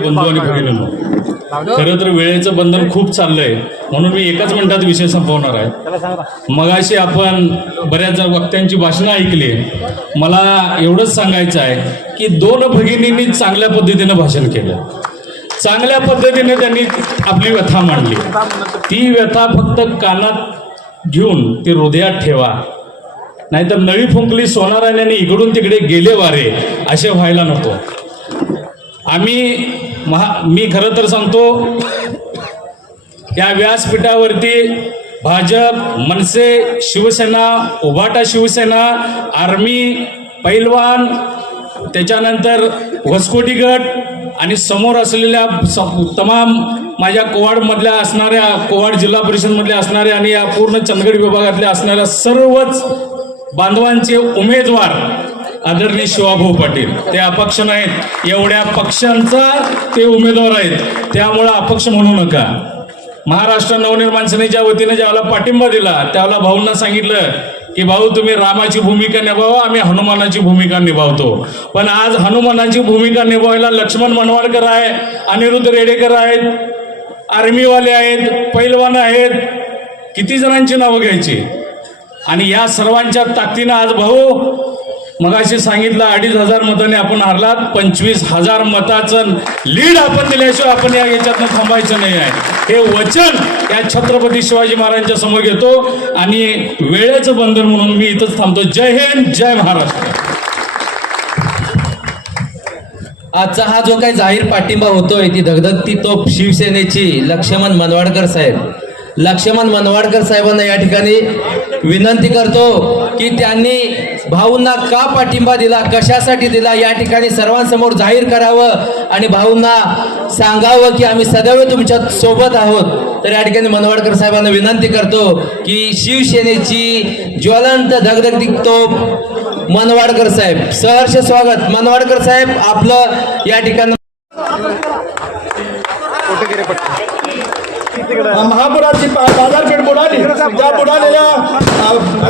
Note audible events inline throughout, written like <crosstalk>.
बंधू आणि भगिनींनो खरं तर वेळेचं बंधन खूप चाललंय. म्हणून मी एकाच मिनिटात विषय संपवणार आहे. मगाशी आपण बऱ्याच वक्त्यांची भाषणं ऐकली. मला एवढंच सांगायचं आहे की दोन भगिनींनी चांगल्या पद्धतीनं भाषण केलं. चांगल्या पद्धतीने त्यांनी आपली व्यथा मांडली. ती व्यथा फक्त कानात घेऊन ती हृदयात ठेवा. नाहीतर नळी फुंकली सोनाराण्याने इकडून तिकडे गेले वारे असे व्हायला नको. आम्ही महा मी खरं तर सांगतो या व्यासपीठावरती भाजप मनसे शिवसेना उभाटा शिवसेना आर्मी पैलवान त्याच्यानंतर वसकोटी गट आणि समोर असलेल्या तमाम माझ्या कोवाडमधल्या असणाऱ्या कोवाड जिल्हा परिषदमधल्या असणाऱ्या आणि या पूर्ण चंदगड विभागातल्या असणाऱ्या सर्वच बांधवांचे उमेदवार आदरणीय शिवाभाऊ पाटील ते अपक्ष नाहीत. एवढ्या पक्षांचा ते उमेदवार आहेत. त्यामुळं अपक्ष म्हणू नका. महाराष्ट्र नवनिर्माण सेनेच्या वतीने ज्यावेळेला पाठिंबा दिला त्यावेळेला भाऊंना सांगितलं की भाऊ तुम्ही रामाची भूमिका निभावा आम्ही हनुमानाची भूमिका निभावतो. पण आज हनुमानाची भूमिका निभावायला लक्ष्मण मनवाडकर आहे अनिरुद्ध रेडेकर आहेत आर्मीवाले आहेत पैलवान आहेत. किती जणांची नावं घ्यायची? आणि या सर्वांच्या ताकदीनं आज भाऊ मगाशी सांगितलं अडीच हजार मताने आपण हारलात पंचवीस हजार मताचं लीड आपण दिल्याशिवाय आपण या याच्यातनं थांबायचं नाही आहे. हे वचन या छत्रपती शिवाजी महाराजांच्या समोर घेतो आणि वेळेचं बंधन म्हणून मी इथंच थांबतो. जय हिंद जय महाराष्ट्र. आजचा हा जो काही जाहीर पाठिंबा होतोय ती धगधगती तोप शिवसेनेची लक्ष्मण मनवाडकर साहेब. लक्ष्मण मनवाडकर साहेबांना या ठिकाणी विनंती करतो की त्यांनी भाऊंना का पाठिंबा दिला कशासाठी दिला या ठिकाणी सर्वांसमोर जाहीर करावं आणि भाऊंना सांगावं की आम्ही सदैव तुमच्यासोबत आहोत. तर या ठिकाणी मनवाडकर साहेबांना विनंती करतो की शिवसेनेची ज्वलंत धगधगती तोप मनवाडकर साहेब. सहर्ष स्वागत. मनवाडकर साहेब आपलं या ठिकाणी महापुराची बाजारपेठ बुडाली. त्या बुडालेल्या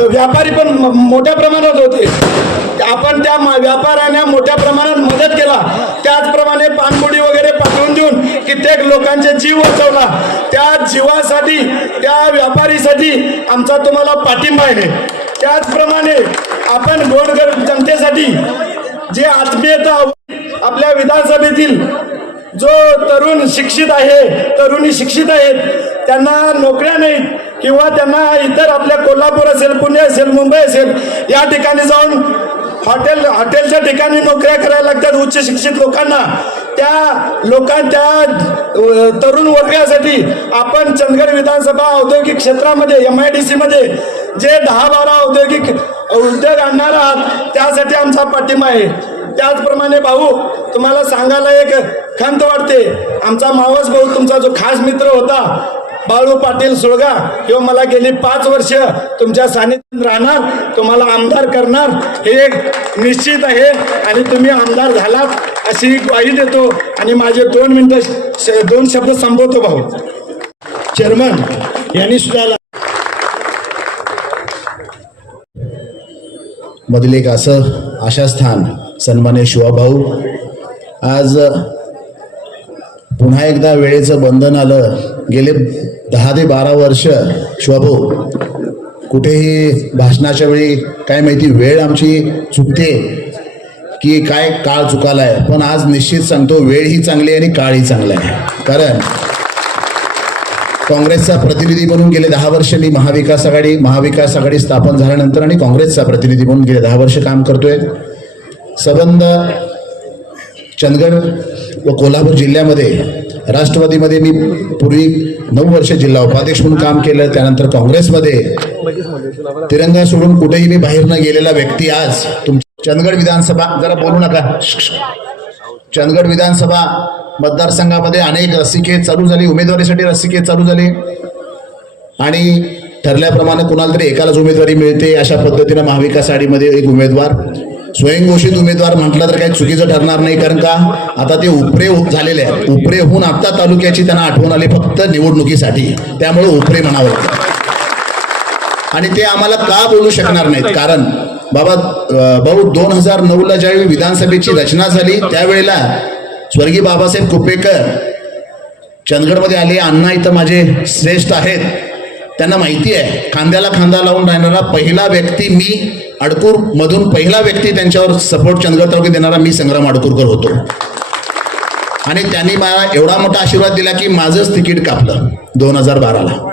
व्यापारी पण मोठ्या प्रमाणात होते. आपण त्या मा- व्यापाऱ्यांना मोठ्या प्रमाणात मदत केला. त्याचप्रमाणे पानबुडी वगैरे पाठवून देऊन कित्येक लोकांचे जीव वाचवला. त्या जीवासाठी त्या व्यापारीसाठी आमचा तुम्हाला पाठिंबा आहे. त्याचप्रमाणे आपण गोडगर जनतेसाठी जे आत्मीयता आपल्या विधानसभेतील जो तरुण शिक्षित आहे तरुणी शिक्षित आहेत त्यांना नोकऱ्या नाहीत किंवा त्यांना इतर आपल्या कोल्हापूर असेल पुणे असेल मुंबई असेल या ठिकाणी जाऊन हॉटेल हॉटेलच्या ठिकाणी नोकऱ्या करायला लागतात उच्च शिक्षित लोकांना. त्या लोकां त्या तरुण वर्गासाठी आपण चंदगड विधानसभा औद्योगिक क्षेत्रामध्ये एम आय डी सीमध्ये जे दहा बारा औद्योगिक उद्योग आणणार आहात त्यासाठी आमचा पाठिंबा आहे. त्याचप्रमाणे भाऊ तुम्हाला सांगायला एक खंत वाटते. आमचा मावस भाऊ तुमचा जो खास मित्र होता बाळू पाटील सुळगा किंवा मला गेली पाच वर्ष तुमच्या सानिध्यात राहणार तुम्हाला आमदार करणार. हे एक निश्चित आहे आणि तुम्ही आमदार झालात अशी ग्वाही देतो. आणि माझे दोन मिनिटं दोन शब्द संपवतो भाऊ. चेअरमन यांनी सुद्धा मधील एक असं आशास्थान सन्मान्य शिवाभाऊ आज पुन्हा एकदा वेळेचं बंधन आलं. गेले दहा ते बारा वर्ष शिवाभाऊ कुठेही भाषणाच्या वेळी काय माहिती वेळ आमची चुकते की काय काळ चुकाला आहे पण आज निश्चित सांगतो वेळ ही चांगली आहे आणि काळही चांगला आहे. कारण काँग्रेसचा प्रतिनिधी म्हणून गेले दहा वर्ष मी महाविकास आघाडी महाविकास आघाडी स्थापन झाल्यानंतर आणि काँग्रेसचा प्रतिनिधी म्हणून गेले दहा वर्ष काम करतोय. संबंध चंदगड व कोल्हापूर जिल्ह्यामध्ये राष्ट्रवादीमध्ये मी पूर्वी नऊ वर्ष जिल्हा उपाध्यक्ष म्हणून काम केलं त्यानंतर काँग्रेसमध्ये. तिरंगा सोडून कुठेही मी बाहेर न गेलेला व्यक्ती आज तुम चंदगड विधानसभा जरा बोलू नका. चंदगड विधानसभा मतदारसंघामध्ये अनेक रसिके चालू झाली उमेदवारीसाठी रसिके चालू झाली. आणि ठरल्याप्रमाणे कुणाला तरी एकालाच उमेदवारी मिळते अशा पद्धतीनं महाविकास आघाडीमध्ये एक उमेदवार स्वयंघोषित उमेदवार म्हटलं तर काही चुकीचं ठरणार नाही कारण का? आता ते उपरे झालेले आहेत. उपरे होऊन आता तालुक्याची त्यांना आठवण आली फक्त निवडणुकीसाठी. त्यामुळे उपरे म्हणावं. आणि ते आम्हाला का बोलू शकणार नाहीत? कारण बाबा भाऊ दोन हजार नऊ ला ज्यावेळी विधानसभेची रचना झाली त्यावेळेला स्वर्गीय बाबासाहेब कुपेकर चंदगडमध्ये आले. अण्णा इथं माझे श्रेष्ठ आहेत. त्यांना माहिती आहे खांद्याला खांदा लावून राहणारा पहिला व्यक्ती मी अडकूर मधून पहिला व्यक्ती त्यांच्यावर सपोर्ट चंदगड तालुक्यात देणारा मी संग्राम अडकूरकर होतो. आणि त्यांनी मला एवढा मोठा आशीर्वाद दिला की माझंच तिकीट कापलं दोन हजार बाराला.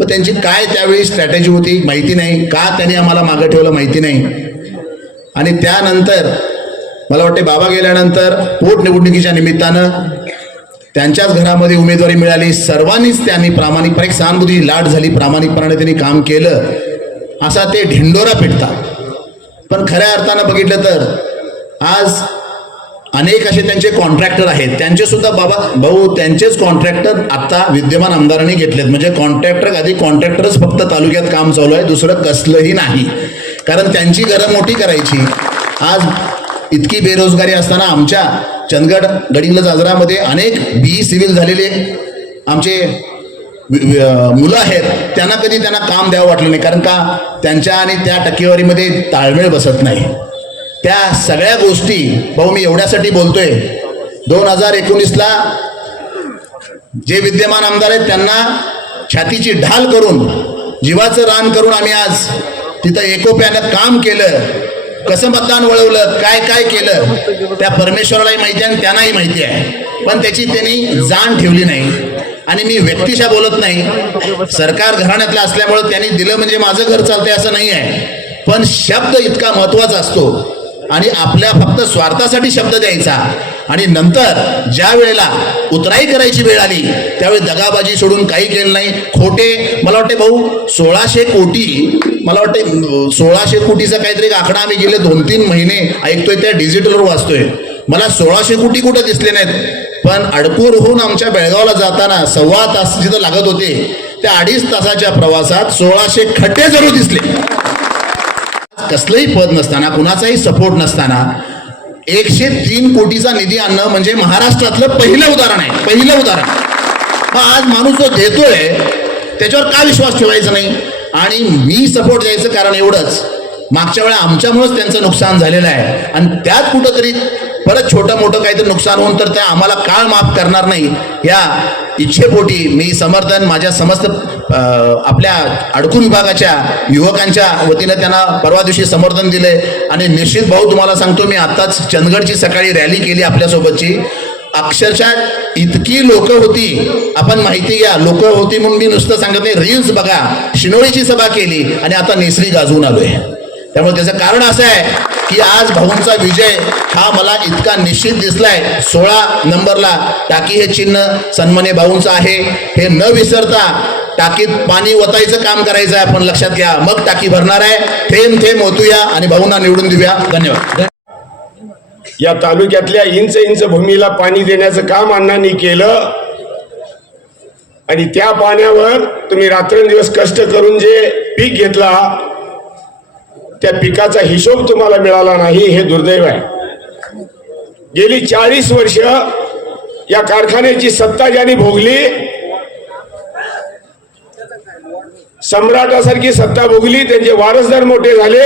मग त्यांची काय त्यावेळी स्ट्रॅटेजी होती माहिती नाही. का त्यांनी आम्हाला मागं ठेवलं माहिती नाही. आणि त्यानंतर मला वाटते बाबा गेल्यानंतर पोटनिवडणुकीच्या निमित्तानं त्यांच्याच घरामध्ये उमेदवारी मिळाली. सर्वांनीच त्यांनी प्रामाणिकपणे एक सहानुभूती लाट झाली. प्रामाणिकपणाने त्यांनी काम केलं. असा ते ढिंडोरा पेटतात. पण खऱ्या अर्थानं बघितलं तर आज अनेक असे त्यांचे कॉन्ट्रॅक्टर आहेत. त्यांचे सुद्धा बाबा भाऊ त्यांचेच कॉन्ट्रॅक्टर आता विद्यमान आमदारांनी घेतलेत. म्हणजे कॉन्ट्रॅक्टर आधी कॉन्ट्रॅक्टरच फक्त तालुक्यात काम चालू आहे दुसरं कसलंही नाही. कारण त्यांची गरज मोठी करायची. आज इतकी बेरोजगारी असताना आमच्या चंदगड गडिंग्लज आजरामध्ये अनेक बी सिव्हिल झालेले आमचे मुलं आहेत त्यांना कधी त्यांना काम द्यावं वाटलं नाही. कारण का त्यांच्या आणि त्या टक्केवारीमध्ये ताळमेळ बसत नाही. त्या सगळ्या गोष्टी भाऊ मी एवढ्यासाठी बोलतोय दोन हजार एकोणीसला जे विद्यमान आमदार आहेत त्यांना छातीची ढाल करून जीवाचं रान करून आम्ही आज तिथं एकोप्यानं काम केलं. कसं मतदान वळवलं काय काय केलं त्या परमेश्वरालाही माहिती आहे आणि त्यांनाही माहिती आहे. पण त्याची त्यांनी जाण ठेवली नाही. आणि मी व्यक्तिशा बोलत नाही. सरकार घराण्यातलं असल्यामुळं त्यांनी दिलं म्हणजे माझं घर चालतंय असं नाही आहे. पण शब्द इतका महत्त्वाचा असतो. आणि आपल्या फक्त स्वार्थासाठी शब्द द्यायचा. आणि नंतर ज्या वेळेला उतराई करायची वेळ आली त्यावेळी दगाबाजी सोडून काही केलं नाही. खोटे मला वाटते भाऊ सोळाशे कोटी मला वाटते सोळाशे कोटीचा काहीतरी आकडा आम्ही गेले दोन तीन महिने ऐकतोय त्या डिजिटलवर वाचतोय. मला सोळाशे कोटी कुठं दिसले नाहीत? पण अडकूरहून आमच्या बेळगावला जाताना सव्वा तास जिथं लागत होते त्या अडीच तासाच्या प्रवासात सोळाशे खड्डे जरूर दिसले. कसलंही पद नसताना कुणाचाही सपोर्ट नसताना एकशे तीन कोटीचा निधी आणणं म्हणजे महाराष्ट्रातलं पहिलं उदाहरण आहे पहिलं उदाहरण. मग आज माणूस जो देतोय त्याच्यावर का विश्वास ठेवायचा नाही? आणि मी सपोर्ट द्यायचं कारण एवढंच मागच्या वेळा आमच्यामुळेच त्यांचं नुकसान झालेलं आहे. आणि त्यात कुठंतरी परत छोटं मोठं काहीतरी नुकसान होऊन तर त्या आम्हाला काळ माफ करणार नाही. या इच्छेपोटी मी समर्थन माझ्या समस्त आपल्या अडकून विभागाच्या युवकांच्या वतीनं त्यांना परवा दिवशी समर्थन दिले. आणि निश्चित भाऊ तुम्हाला सांगतो मी आत्ताच चंदगडची सकाळी रॅली केली आपल्यासोबतची. अक्षरशः इतकी लोक होती आपण माहिती घ्या लोक होती म्हणून मी नुसतं सांगत नाही. रील्स बघा शिनोळीची सभा केली आणि आता नेसरी गाजवून आलोय. त्यामुळे त्याचं कारण असं आहे की आज भाऊंचा विजय हा मला इतका निश्चित दिसलाय. सोळा नंबरला टाकी हे चिन्ह सन्मने भाऊंचं आहे. हे न विसरता टाकीत पाणी ओतायचं काम करायचं आहे आपण लक्षात घ्या. मग टाकी भरणार आहे. थेंब थेंब ओतूया आणि भाऊंना निवडून देऊया. धन्यवाद. या तालुक्यातल्या इंच इंच भूमीला पाणी देण्याचं काम अण्णांनी केलं. आणि त्या पाण्यावर तुम्ही रात्रंदिवस कष्ट करून जे पीक घेतला त्या पिकाचा हिशोब तुम्हाला मिळाला नाही हे दुर्दैव आहे. गेली चाळीस वर्ष या कारखान्याची सत्ता ज्यांनी भोगली सम्राटासारखी सत्ता भोगली त्यांचे वारसदार मोठे झाले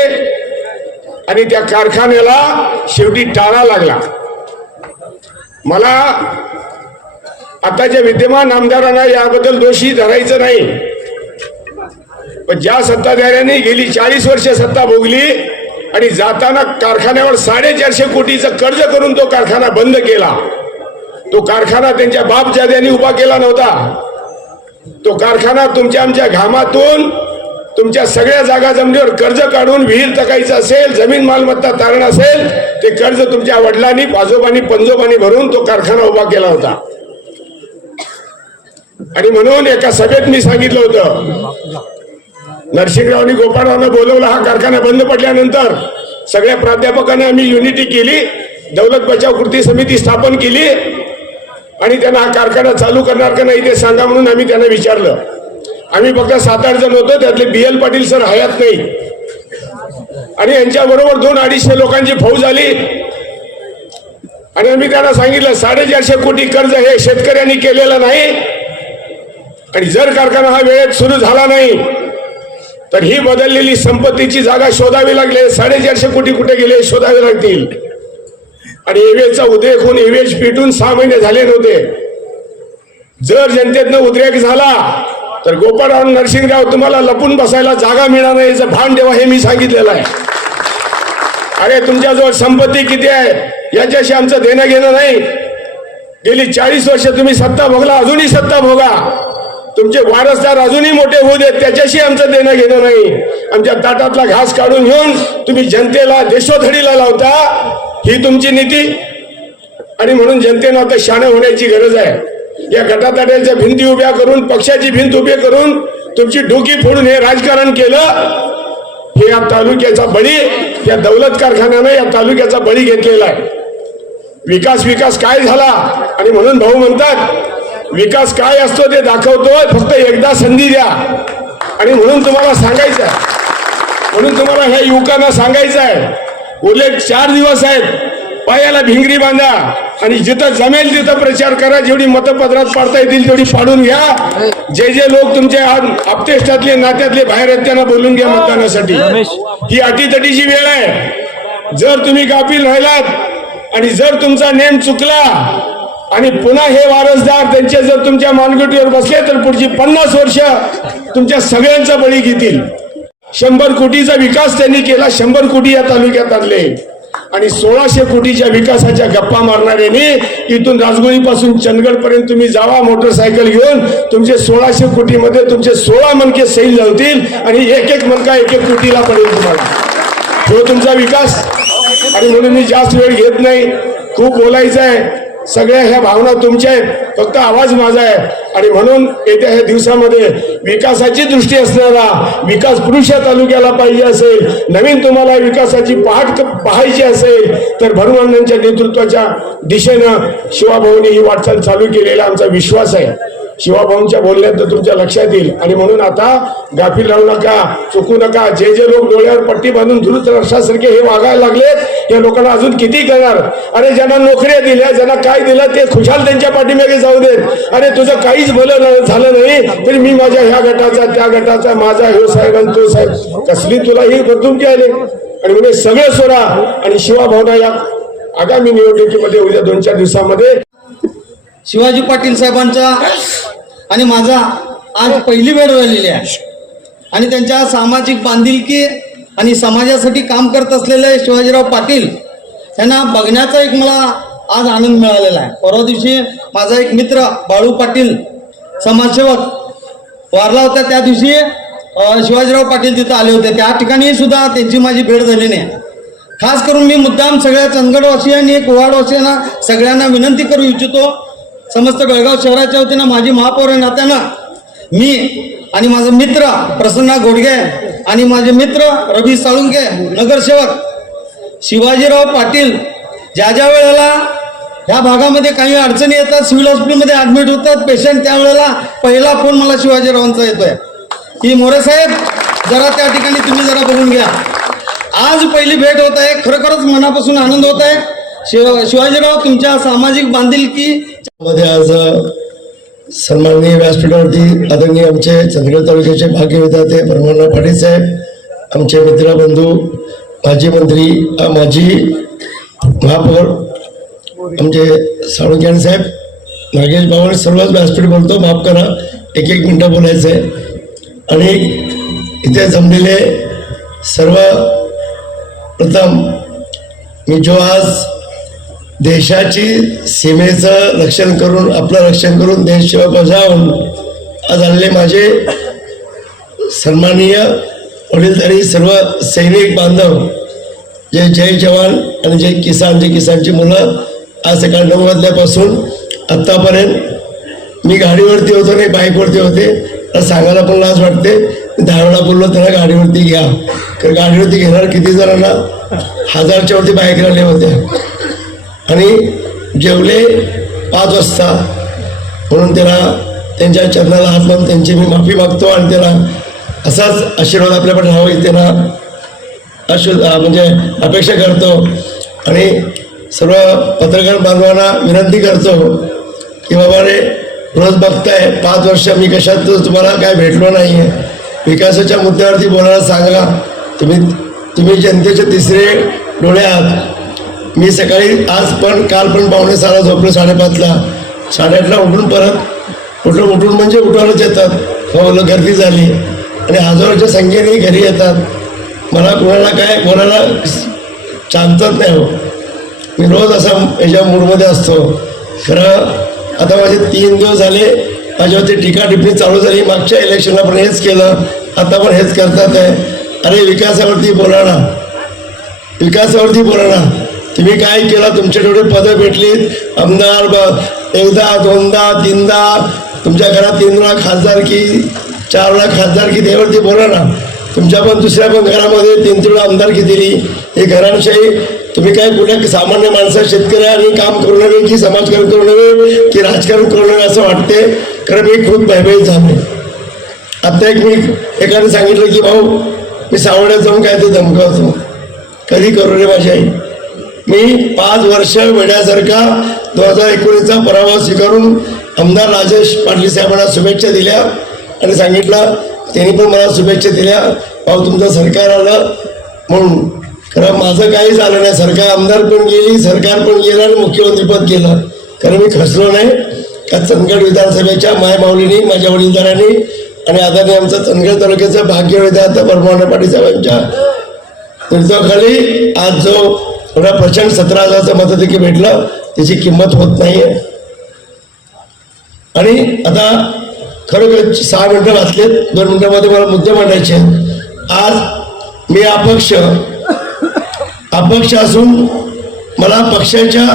आणि त्या कारखान्याला शेवटी टाळा लागला. मला आताच्या विद्यमान आमदारांना याबद्दल दोषी धरायचं नाही. पण ज्या सत्ताधाऱ्यांनी गेली चाळीस वर्ष सत्ता भोगली आणि जाताना कारखान्यावर साडेचारशे कोटीचं कर्ज करून तो कारखाना बंद केला तो कारखाना त्यांच्या बापजाद्यांनी उभा केला नव्हता. तो कारखाना तुमच्या आमच्या घामातून तुमच्या सगळ्या जागा जमिनीवर कर्ज काढून विहीर तकायचं असेल जमीन मालमत्ता तारण असेल ते कर्ज तुमच्या वडिलांनी पाजोबानी पंजोबानी भरून तो कारखाना उभा केला होता. आणि म्हणून एका सभेत मी सांगितलं होतं नरसिंहरावनी गोपाळरावनं बोलवला हा कारखाना बंद पडल्यानंतर सगळ्या प्राध्यापकांनी आम्ही युनिटी केली दौलत बचाव कृती समिती स्थापन केली आणि त्यांना हा कारखाना चालू करणार का नाही ते सांगा म्हणून आम्ही त्यांना विचारलं. आम्ही फक्त सात आठ जण होतो त्यातले बी एल पाटील सर हयात नाही. आणि यांच्याबरोबर दोन अडीचशे लोकांची फौज आली आणि आम्ही त्यांना सांगितलं साडेचारशे कोटी कर्ज हे शेतकऱ्यांनी केलेलं नाही. आणि जर कारखाना हा वेळेत सुरू झाला नाही तर ही बदललेली संपत्तीची जागा शोधावी लागले. साडेचारशे कोटी कुठे गेले शोधावे लागतील. आणि एवेचा उद्रेक होऊन एवेच पेटून सहा महिने झाले नव्हते. जर जनतेतनं उद्रेक झाला तर गोपाळराव नरसिंहराव तुम्हाला लपून बसायला जागा मिळणार नाही याचं भान ठेवा हे मी सांगितलेलं आहे. अरे तुमच्याजवळ संपत्ती किती आहे? याच्याशी आमचं देणं घेणं नाही. गेली चाळीस वर्ष तुम्ही सत्ता भोगला अजूनही सत्ता भोगा. तुमचे वारसदार अजूनही मोठे होऊ देत त्याच्याशी आमचं देणं घेणं नाही. आमच्या ताटातला घास काढून घेऊन तुम्ही जनतेला देशोधडीला लावता ही तुमची नीती. आणि म्हणून जनतेनं आता शाणं होण्याची गरज आहे. या गटातट्याच्या भिंती उभ्या करून पक्षाची भिंत उभी करून तुमची डोकी फोडून हे राजकारण केलं हे या तालुक्याचा बळी या दौलत कारखान्यानं या तालुक्याचा बळी घेतलेला आहे. विकास विकास काय झाला? आणि म्हणून भाऊ म्हणतात विकास काय असतो ते दाखवतोय फक्त एकदा संधी द्या. आणि म्हणून तुम्हाला सांगायचं आहे. म्हणून तुम्हाला ह्या युवकांना सांगायचं आहे. उरले चार दिवस आहेत. पायाला भिंगरी बांधा. आणि जिथं जमेल तिथं प्रचार करा. जेवढी मतपत्रात पाडता येतील तेवढी पाडून घ्या. जे जे लोक तुमचे आपतेष्टातले नात्यातले बाहेर आहेत त्यांना बोलून घ्या मतदानासाठी. ही अटीतटीची वेळ आहे. जर तुम्ही गाफील राहिलात आणि जर तुमचा नेम चुकला आणि पुन्हा हे वारसदार त्यांचे जर तुमच्या मानगुटीवर बसले तर पुढची पन्नास वर्ष तुमच्या सगळ्यांचा बळी घेतील. शंभर कोटीचा विकास त्यांनी केला शंभर कोटी या तालुक्यात आणले. आणि सोळाशे कोटीच्या विकासाच्या गप्पा मारणाऱ्यांनी इथून राजगोळीपासून चंदगड पर्यंत तुम्ही जावा मोटरसायकल घेऊन तुमचे सोळाशे कोटीमध्ये तुमचे सोळा मनके सैल जातील आणि एक एक मनका एक एक कोटीला पडेल तुम्हाला. हो तुमचा विकास. आणि म्हणून मी जास्त वेळ घेत नाही. खूप बोलायचं आहे. सगळ्या ह्या भावना तुमच्या आहेत. फक्त आवाज माझा आहे. आणि म्हणून येत्या ह्या दिवसामध्ये विकासाची दृष्टी असणारा विकास पुरुष या तालुक्याला पाहिजे असेल नवीन तुम्हाला विकासाची पहाट पाहायची असेल तर भरुवण्णांच्या नेतृत्वाच्या दिशेनं शिवाभाऊंनी ही वाटचाल चालू केलेला आमचा विश्वास आहे. शिवाभाऊंच्या बोलण्यात तुमच्या लक्षात येईल. आणि म्हणून आता गाफील राहू नका चुकू नका. जे जे लोक डोळ्यावर पट्टी बांधून धुरुत रक्षासारखे हे वागायला लागलेत या लोकांना अजून किती करणार? अरे ज्यांना नोकऱ्या दिल्या ज्यांना काय दिलं ते खुशाल त्यांच्या पाठीमागे जाऊ देत. अरे तुझं काहीच भलं न- झालं नाही तरी मी माझ्या ह्या गटाचा त्या गटाचा माझा ह्यो साहेब आणि तो साहेब. कसली तुला ही बदलून आले आणि म्हणजे सगळं सोडा. आणि शिवा भावना या आगामी निवडणुकीमध्ये उद्या दोन चार दिवसामध्ये शिवाजी पाटील साहेबांचा आणि माझा आज पहिली वेळ झालेली आहे. आणि त्यांच्या सामाजिक बांधिलकी आणि समाजासाठी काम करत असलेले शिवाजीराव पाटील यांना बघण्याचा एक मला आज आनंद मिळालेला आहे. परवा दिवशी माझा एक मित्र बाळू पाटील समाजसेवक वारला होता. त्या दिवशी शिवाजीराव पाटील तिथं आले होते. त्या ठिकाणी सुद्धा त्यांची माझी भेट झाली नाही खास करून मी मुद्दाम सगळ्या चंदगडवासी आणि एक वाडवासियांना सगळ्यांना विनंती करू इच्छितो. समस्त बेळगाव शहराच्या वतीनं माझी महापौर नात्यानं मी आणि माझा मित्र प्रसन्ना घोडगे आणि माझे मित्र रवी साळुंके नगरसेवक शिवाजीराव पाटील ज्या ज्या वेळेला ह्या भागामध्ये काही अडचणी येतात सिव्हिल हॉस्पिटलमध्ये ॲडमिट होतात पेशंट त्यावेळेला पहिला फोन मला शिवाजीरावांचा येतोय. की मोरे साहेब जरा त्या ठिकाणी तुम्ही जरा बघून घ्या. आज पहिली भेट होत आहे खरोखरच मनापासून आनंद होत आहे. शिव शिवाजीराव तुमच्या सामाजिक बांधिलकी मध्ये आज सन्माननीय व्यासपीठावरती आदरणीय आमचे चंदगड तालुक्याचे भाग्य विधाते ब्रह्मण्णा पाटील साहेब आमचे मित्रबंधू माजी मंत्री माजी महापौर आमचे साळुंक्यान साहेब नागेश बावळ सर्वच व्यासपीठ बोलतो माफ करा एक एक मिनटं बोलायचं. आहे आणि इथे जमलेले सर्व प्रथम मी जो आज देशाची सीमेचं रक्षण करून आपलं रक्षण करून देश सेवा बजावून आज आणले माझे सन्माननीय वडीलधारी सर्व सैनिक बांधव जे जय जवान आणि जय किसान जे किसानची मुलं. आज सकाळी नऊ वाजल्यापासून आत्तापर्यंत मी गाडीवरती होतो नाही बाईकवरती होते. सांगायला पण लाज वाटते. दहा वेळा बोललो त्यांना गाडीवरती घ्या. कारण गाडीवरती घेणार किती जणांना? हजारच्या वरती बाईक राहिले होत्या. आणि जेवले पाच वाजता. म्हणून त्याला त्यांच्या चरणाला हात लावून त्यांची मी माफी मागतो आणि त्याला असाच आशीर्वाद आपल्याकडे राहावा त्यांना अशु म्हणजे अपेक्षा करतो. आणि सर्व पत्रकार बांधवांना विनंती करतो की बाबा रे रोज बघताय पाच वर्ष मी कशात तुम्हाला काय भेटलो नाही आहे विकासाच्या मुद्द्यावरती बोलायला सांगा. तुम्ही तुम्ही जनतेचे तिसरे डोळे आहात. मी सकाळी आज पण काल पण पावणे सारा झोपलो साडेपाचला. साडेआठला उठून परत उठून उठून म्हणजे उठवलंच येतात. हो गर्दी झाली. आणि हजारोच्या संख्येने घरी येतात. मला कोणाला काय बोलायला शांतच नाही हो. मी रोज असा याच्या मूडमध्ये असतो. खरं आता माझे तीन दिवस झाले माझ्यावरती टीका टिप्पणी चालू झाली. मागच्या इलेक्शनला पण हेच केलं. आता पण हेच करतात आहे अरे विकासावरती बोला ना. विकासावरती बोला ना. तुम्ही काय केलं? तुमचे तेवढे पदं भेटलीत आमदार ब एकदा दोनदा तीनदा. तुमच्या घरात तीन वेळा खासदारकी चार वेळा खासदारकी त्यावरती बोला ना. तुमच्या पण दुसऱ्या पण घरामध्ये तीन तीन वेळा आमदारकी दिली. हे घरांशाही तुम्ही काय कुठल्या सामान्य माणसं शेतकऱ्यांनी काम करू नये की समाजकारण करू नये की राजकारण करू नये असं वाटते कारण मी खूप भयभीत झाले आता एक मी एकाने सांगितलं की भाऊ मी सावड्यात जाऊन काय ते धमकावतो. कधी करू रे माझी आई? मी पाच वर्ष वेड्यासारखा दोन हजार एकोणीसचा पराभव स्वीकारून आमदार राजेश पाटील साहेबांना शुभेच्छा दिल्या आणि सांगितलं त्यांनी पण मला शुभेच्छा दिल्या. भाऊ तुमचं सरकार आलं म्हणून. खरं माझं काहीच आलं नाही. सरकार आमदार पण गेली सरकार पण गेलं आणि मुख्यमंत्रीपद गेलं. कारण मी खसलो नाही. का चंदगड विधानसभेच्या मायमाऊलीनी माझ्या वडीलधारांनी आणि आदरणीय आमचं चंदगड तालुक्याचं भाग्य विधाता परमाना पाटील साहेबांच्या नेतृत्वाखाली आज जो एवढा प्रचंड सतरा हजारचं मतदेखील भेटलं त्याची किंमत होत नाही आहे आणि आता खरोखर सहा मिनटं वाचलेत दोन मिनटामध्ये मला मुद्दे मांडायचे आज मी अपक्ष अपक्ष असून मला पक्षाच्या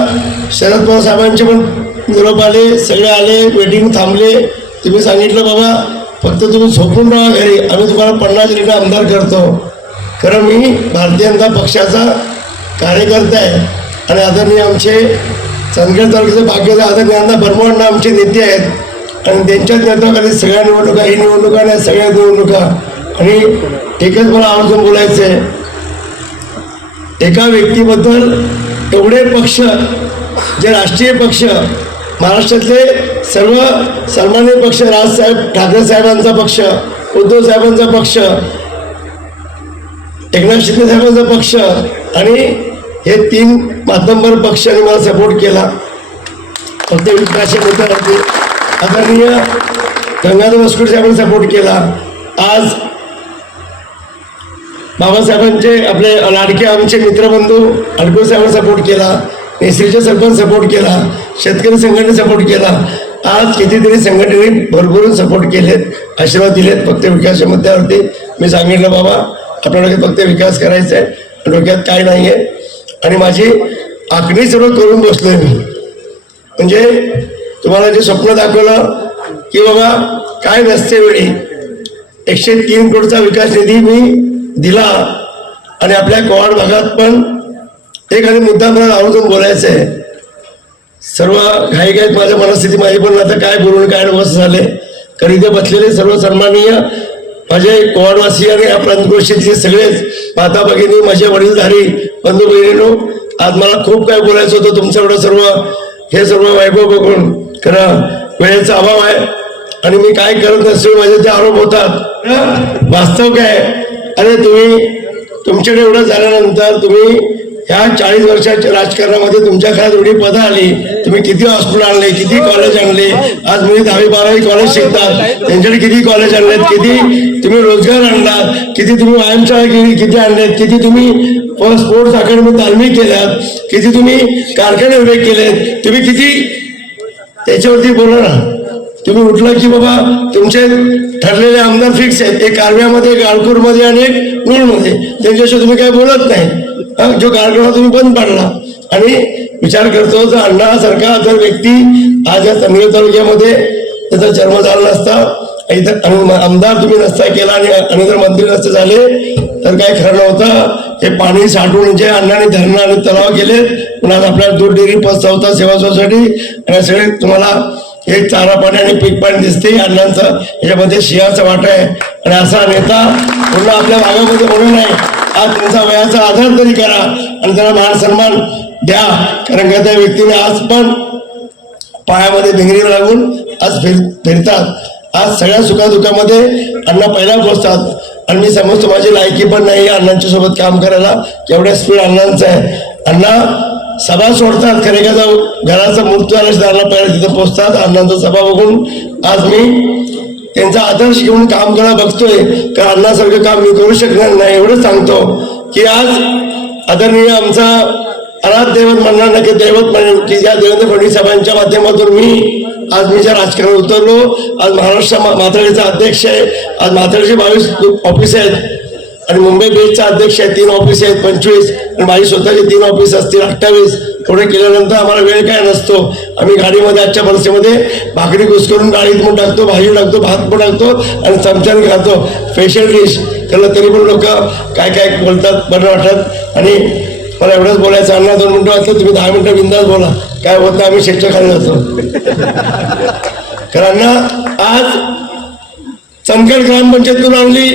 शरद पवार साहेबांचे पण निरोप आले सगळे आले वेटिंग थांबले. तुम्ही सांगितलं बाबा फक्त तुम्ही झोपून राहा घरी आम्ही तुम्हाला पन्नास लिटर आमदार करतो. खरं मी भारतीय जनता पक्षाचा कार्यकर्ते आहेत. आणि आदरणीय आमचे चंदगड तालुक्याचे भाग्याचे आदरणीयांना अण्णा आमचे नेते आहेत. आणि त्यांच्याच नेतृत्वाखाली सगळ्या निवडणुका ही निवडणुका आणि सगळ्या निवडणुका. आणि एकच मला आवर्जून बोलायचं आहे एका व्यक्तीबद्दल एवढे पक्ष जे राष्ट्रीय पक्ष महाराष्ट्रातले सर्व सन्मान्य पक्ष राजसाहेब ठाकरे साहेबांचा पक्ष उद्धव साहेबांचा पक्ष एकनाथ शिंदे साहेबांचा पक्ष आणि हे तीन मातंबर पक्षाने मला सपोर्ट केला. फक्त विकास होते आदरणीय गंगाधर वस्कुटे साहेबांनी सपोर्ट केला. आज बाबासाहेबांचे आपले लाडके आमचे मित्रबंधू अडकू साहेबांनी सपोर्ट केला. नेसरीच्या सरपंच सपोर्ट केला. शेतकरी संघटने सपोर्ट केला. आज कितीतरी संघटनेने भरभरून सपोर्ट केलेत आशीर्वाद दिलेत फक्त विकासाच्या मुद्द्यावरती. मी सांगितलं बाबा आपल्या डोक्यात फक्त विकास करायचा आहे. डोक्यात काय नाही आहे आणि माझी आखणी सर्व करून बसलोय मी. म्हणजे तुम्हाला जे स्वप्न दाखवलं की बाबा काय नसते वेळी एकशे तीन कोटीचा विकास निधी मी दिला आणि आपल्या कोवाड भागात पण एक आणि मुद्दा मला आवर्जून बोलायचं आहे. सर्व घाई घाईत माझ्या मनस्थिती माझी पण आता काय बोलून काय नको झाले. कधी ते बसलेले सर्व सन्माननीय माझे कोवाडवासी आणि या प्रांतगोष्ठीतले सगळेच माता भगिनी माझे वडीलधारी बंधू बहिणीनो आज मला खूप काय बोलायचं होतं तुमचं एवढं सर्व हे सर्व वैभव बघून. खरं वेळेचा अभाव आहे. आणि मी काय करत नसतो माझे ते आरोप होतात. वास्तव काय अरे तुम्ही तुमच्याकडे एवढं झाल्यानंतर तुम्ही ह्या चाळीस वर्षाच्या राजकारणामध्ये तुमच्या घरात एवढी पदं आली तुम्ही किती हॉस्पिटल आणले किती कॉलेज आणले? आज मुली दहावी बारावी कॉलेज शिकतात. त्यांच्याकडे किती कॉलेज आणलेत? किती तुम्ही रोजगार आणलात? किती तुम्ही व्यायामशाळा केली? किती आणलेत? किती तुम्ही स्पोर्ट्स अकॅडमी तालमी केल्यात? किती तुम्ही कारखाने उभे केलेत? तुम्ही किती? त्याच्यावरती बोला ना. तुम्ही उठलं की बाबा तुमचे ठरलेले आमदार फिक्स आहेत. एक कारव्यामध्ये गाळकूरमध्ये आणि एक त्यांच्याशी तुम्ही काही बोलत नाही. जो कार्यक्रम तुम्ही बंद पाडला. आणि विचार करतो जर अण्णासारखा जर व्यक्ती आज या तमिळ तालुक्यामध्ये त्याचा जन्म झाला नसता इथं आमदार तुम्ही नसता केला आणि आणि जर मंत्री नसते झाले तर काय खरं नव्हतं. हे पाणी साठवून जे अण्णाने धरणं आणि तलाव केले पुन्हा आज आपल्याला दूध डेअरी पस्तावता सेवा सोसायटी आणि सगळे तुम्हाला हे चारा पाणी आणि पीक पाणी दिसते. अण्णांचं याच्यामध्ये शियाचा वाटा आहे. आणि असा नेता पुन्हा आपल्या भागामध्ये म्हणून नाही. आज त्यांचा वयाचा आधार तरी करा. आणि त्यांना मान सन्मान द्या. कारण का त्या व्यक्तीने आज पण पायामध्ये भिंगरी लागून आज फिर फिरतात. आज सगळ्या सुखादुखामध्ये अण्णा पहिला पोचतात. आणि मी समजतो माझी लायकी पण नाही अण्णांच्या सोबत काम करायला. केवढ्या स्पीड अण्णांचं आहे. अण्णा सभा सोडतात खरे जाऊ घराचा मृत्यू आल्यास दाराला पहिला तिथं पोचतात अण्णांचा सभा बघून. आज मी त्यांचा आदर्श घेऊन काम करा बघतोय. कारण अण्णासारखं काम मी करू शकणार नाही एवढंच सांगतो. की आज आदरणीय आमचा अनाथ दैवत म्हणणार नाही म्हणजे की दैवत म्हणेन की या देवेंद्र फडणवीस साहेबांच्या माध्यमातून मी आज मी ज्या राजकारणात उतरलो आज महाराष्ट्र मा- माथाडीचा अध्यक्ष आहे आज माथाडीचे बावीस ऑफिस आहेत. आणि मुंबई बेस्टचा अध्यक्ष आहे तीन ऑफिस आहेत पंचवीस. आणि माझी स्वतःचे तीन ऑफिस असतील अठ्ठावीस. एवढे केल्यानंतर आम्हाला वेळ काय नसतो. आम्ही गाडीमध्ये आजच्या परिस्थितीमध्ये भाकरी करून डाळीत पण टाकतो भाजी टाकतो भात पण टाकतो आणि चमच्याने खातो. स्पेशल डिश त्याला तरी पण लोक काय काय बोलतात बरं वाटतात आणि मला एवढंच बोलायचं अण्णा दोन मिनटं वाटलं तुम्ही दहा मिनटं बिंदास बोला. काय होत नाही, आम्ही शेटच्या खाली जातो. <laughs> कारण अण्णा आज चंदगड ग्रामपंचायतकडून आणली.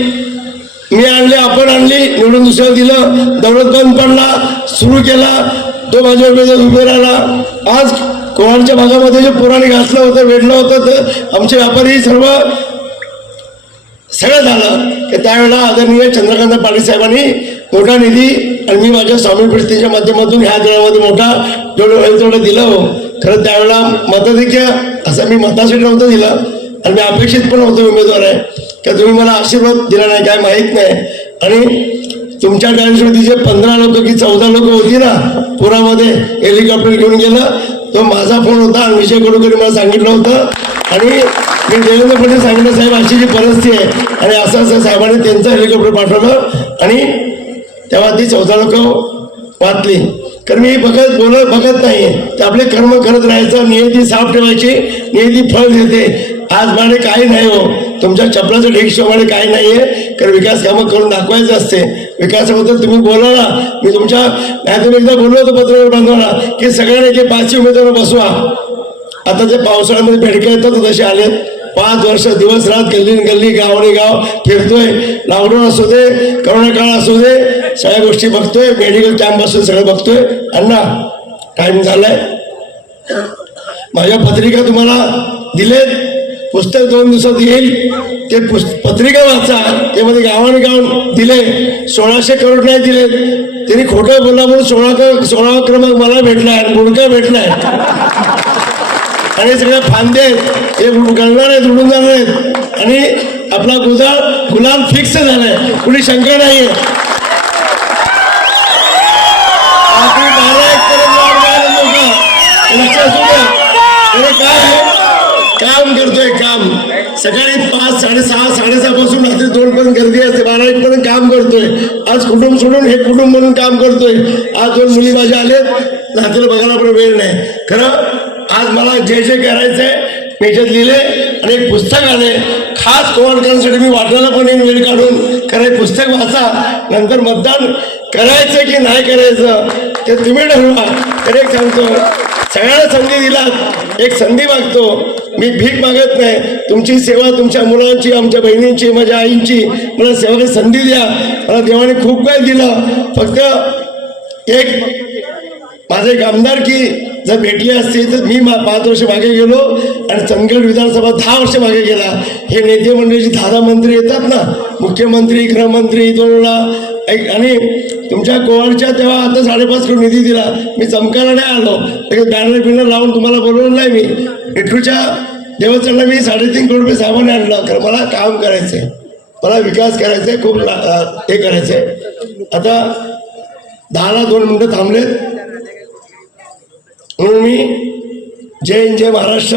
मी आणली आपण आणली निवडून दुसऱ्याला दिलं दौलत बंद पडला सुरू केला तो माझ्या उभे राहिला. आज कोणाच्या भागामध्ये जे पुराणे घातलं होतं वेढलं होतं तर आमचे व्यापारी सर्व सगळं झालं. की त्यावेळेला आदरणीय चंद्रकांत पाटील साहेबांनी मोठा निधी आणि मी माझ्या स्वामी प्रतिष्ठेच्या माध्यमातून ह्या देळामध्ये मोठा जेवढं होईल तेवढं दिलं हो. खरं त्यावेळेला मताधिक्य असं मी मतासाठी नव्हतं दिलं. आणि मी अपेक्षित पण होतो उमेदवार आहे. का तुम्ही मला आशीर्वाद दिला नाही काय माहीत नाही. आणि तुमच्या डायरेक्टवरती जे पंधरा लोक की चौदा लोक होती ना पुरामध्ये हेलिकॉप्टर घेऊन गेलं तो माझा फोन होता आणि विजय कडूकडे मला सांगितलं होतं. आणि मी देवेंद्र फडणवीस सांगितलं साहेब अशी जी परिस्थिती आहे आणि असं असं साहेबांनी त्यांचं हेलिकॉप्टर पाठवलं. आणि तेव्हा ती चौदा लोक वाचली. कारण मी बघत बोलत बघत नाही. ते आपले कर्म करत राहायचं नियती साफ ठेवायची नियती फळ देते. आज माझे काही नाही हो. तुमच्या चपलाचं ढेक शिवाय काही नाहीये. कारण विकास कामं करून दाखवायचं असते. विकासाबद्दल तुम्ही बोला ना. मी तुमच्या नाही तुम्ही एकदा बोललो होतो पत्रकार बांधवाला की सगळ्यांनी की पाचशे उमेदवार बसवा. आता जे पावसाळ्यामध्ये भेडके येतात तसे आलेत. पाच वर्ष दिवस रात गल्ली गल्ली गावने गाव फिरतोय. लॉकडाऊन असू दे करोना काळ असू दे सगळ्या गोष्टी बघतोय. मेडिकल कॅम्प असून सगळं बघतोय. अण्णा टाइम झालाय. माझ्या पत्रिका तुम्हाला दिलेत. पुस्तक दोन दिवसात येईल. ते पत्रिका वाचा. त्यामध्ये गावाने गाव दिले. सोळाशे करोड नाही दिले. त्यांनी खोटं बोलला म्हणून सोळा सोळावा क्रमांक मला भेटलाय आणि भेटलाय आणि सगळ्या फांदे आहेत, हे गळणार आहेत उडून जाणार आहेत. आणि आपला गुजार गुलाम फिक्स झालाय. कुणी शंका नाहीये आपली बारा एकपर्यंत वाढ व्हायला नको. लक्षात असू द्या. अरे काय आहे? काम करतोय काम सकाळी पाच साडेसहा साडेसहा पासून रात्री दोन पर्यंत गर्दी असते. बारा एक पर्यंत काम करतोय. आज कुटुंब सोडून हे कुटुंब म्हणून काम करतोय. आज दोन मुली माझ्या आलेत. रात्रीला बघायला पण वेळ नाही. खरं आज मला जे जे करायचंय. मी याच्यात लिहिले आणि एक पुस्तक आले खास कोवाडकरांसाठी मी वाटायला पण एक वेळ काढून. खरं हे पुस्तक वाचा. नंतर मतदान करायचं की नाही करायचं ते तुम्ही ठरवा. तर एक सांगतो. सगळ्यांना संधी दिलात एक संधी मागतो. मी भीक मागत नाही. तुमची सेवा तुमच्या मुलांची आमच्या बहिणींची माझ्या आईंची. मला सेवा संधी द्या. मला देवाने खूप काही दिलं. फक्त एक माझे एक आमदार की जर भेटली असती तर मी मा- पाच वर्ष मागे गेलो आणि चंदगड विधानसभा दहा वर्ष मागे गेला. हे नेते मंडळीचे दहा मंत्री येतात ना. मुख्यमंत्री गृहमंत्री दोन आणि तुमच्या कोवाडच्या तेव्हा आता साडेपाच करून निधी दिला. मी चमकायला नाही आलो लगेच बॅनर बिनर लावून तुम्हाला बोलवलं नाही मी. इटूच्या देवस्थानला मी साडेतीन करोड रुपये सामान आणलं. खरं मला काम करायचंय. मला विकास करायचा आहे खूप ला- हे करायचं आहे आता दहाला दोन मिनटं थांबलेत. म्हणून मी जय हिंद जय महाराष्ट्र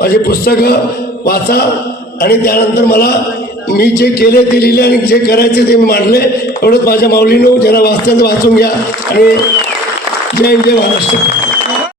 माझे पुस्तकं वाचा. आणि त्यानंतर मला मी जे केले ते लिहिले आणि जे करायचे ते मी मांडले. एवढंच माझ्या माऊलीनं ज्यांना वाचताना वाचून घ्या. आणि जय जय महाराष्ट्र.